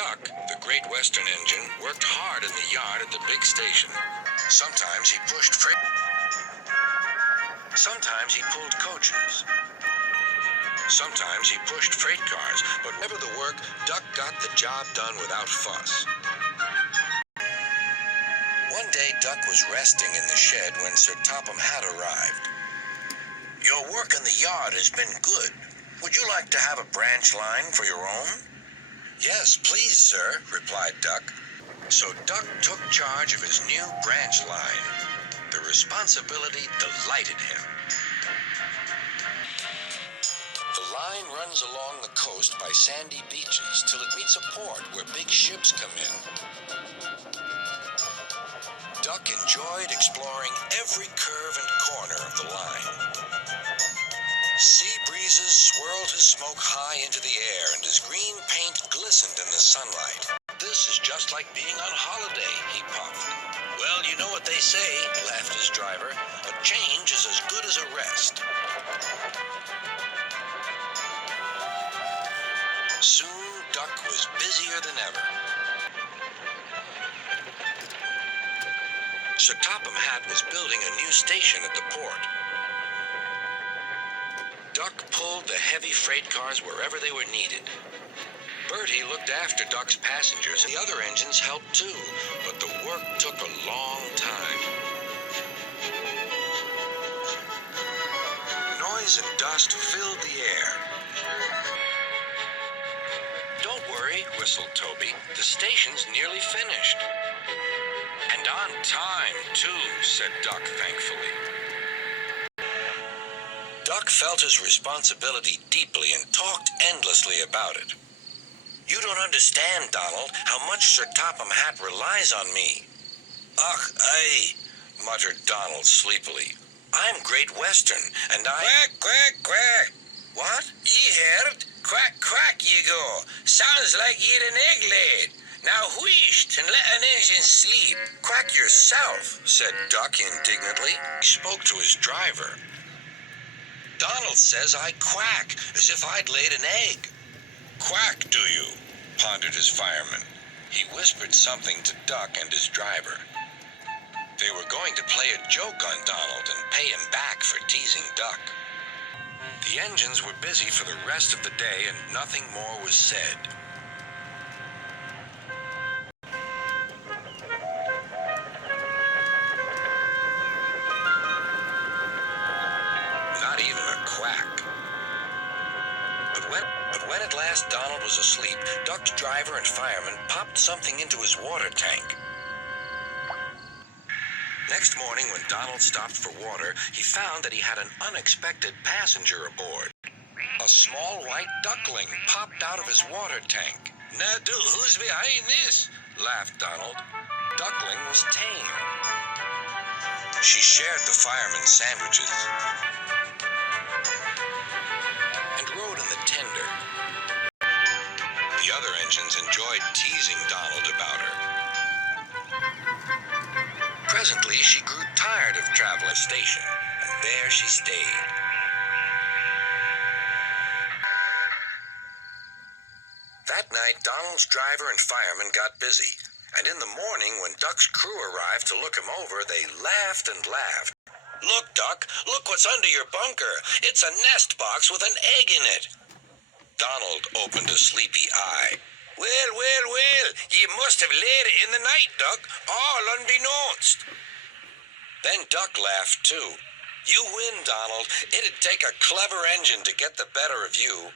Duck, the Great Western engine, worked hard in the yard at the big station. Sometimes he pushed freight. Sometimes he pulled coaches. Sometimes he pushed freight cars, but whenever the work, Duck got the job done without fuss. One day, Duck was resting in the shed when Sir Topham Hatt arrived. "Your work in the yard has been good. Would you like to have a branch line for your own?" "Yes, please, sir," replied Duck. So Duck took charge of his new branch line. The responsibility delighted him. The line runs along the coast by sandy beaches till it meets a port where big ships come in. Duck enjoyed exploring every curve and corner of the line. Sea breezes swirled his smoke high into the air, and his green paint glistened in the sunlight. "This is just like being on holiday," he puffed. "Well, you know what they say," laughed his driver. "A change is as good as a rest." Soon, Duck was busier than ever. Sir Topham Hatt was building a new station at the port. Duck pulled the heavy freight cars wherever they were needed. Bertie looked after Duck's passengers, and the other engines helped too, but the work took a long time. Noise and dust filled the air. "Don't worry," whistled Toby. "The station's nearly finished." "And on time, too," said Duck thankfully. Duck felt his responsibility deeply and talked endlessly about it. "You don't understand, Donald, how much Sir Topham Hatt relies on me." "Ach, aye," muttered Donald sleepily. "I'm Great Western, and I—" "Quack, quack, quack." "What?" "Ye heard? Quack, quack ye go. Sounds like ye'd an egg laid. Now wheesht and let an engine sleep." "Quack yourself," said Duck indignantly. He spoke to his driver. "Donald says I quack, as if I'd laid an egg." "Quack, do you?" pondered his fireman. He whispered something to Duck and his driver. They were going to play a joke on Donald and pay him back for teasing Duck. The engines were busy for the rest of the day, and nothing more was said. Not even a quack. But when at last Donald was asleep, Duck's driver and fireman popped something into his water tank. Next morning, when Donald stopped for water, he found that he had an unexpected passenger aboard. A small white duckling popped out of his water tank. "Now, who's behind this?" laughed Donald. Duckling was tame. She shared the fireman's sandwiches and rode in the tender. The other engines enjoyed teasing Donald about her. Presently, she grew tired of traveling station, and there she stayed. That night, Donald's driver and fireman got busy, and in the morning, when Duck's crew arrived to look him over, they laughed and laughed. "Look, Duck, look what's under your bunker. It's a nest box with an egg in it." Donald opened a sleepy eye. Well, ye must have laid it in the night, Duck, all unbeknownst." Then Duck laughed too. "You win, Donald. It'd take a clever engine to get the better of you."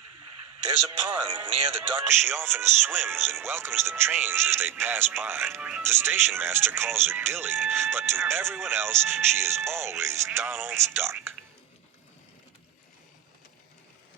There's a pond near the Duck. She often swims and welcomes the trains as they pass by. The station master calls her Dilly, but to everyone else, she is always Donald's Duck.